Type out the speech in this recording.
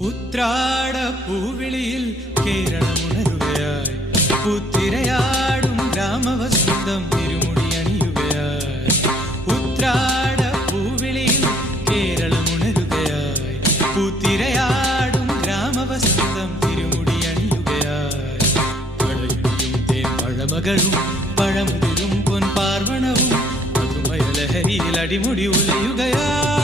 ഉത്രാട പൂവിളിയിൽ കേരളമുണരുകയായി. പുത്തിരയാടും ഗ്രാമവസന്തം തിരുമുടി അണിയുകയായി ഉത്രാട പൂവിളിയിൽ കേരളമുണരുകയായി. പുത്തിരയാടും ഗ്രാമവസന്തം തിരുമുടി അണിയുകയായി പഴയിടിയും പഴമകളും പഴമുതിരും പൊൻ പാർവണവും മധുമയ ലഹരിയിൽ അടിമുടി ഉലയുകയായി.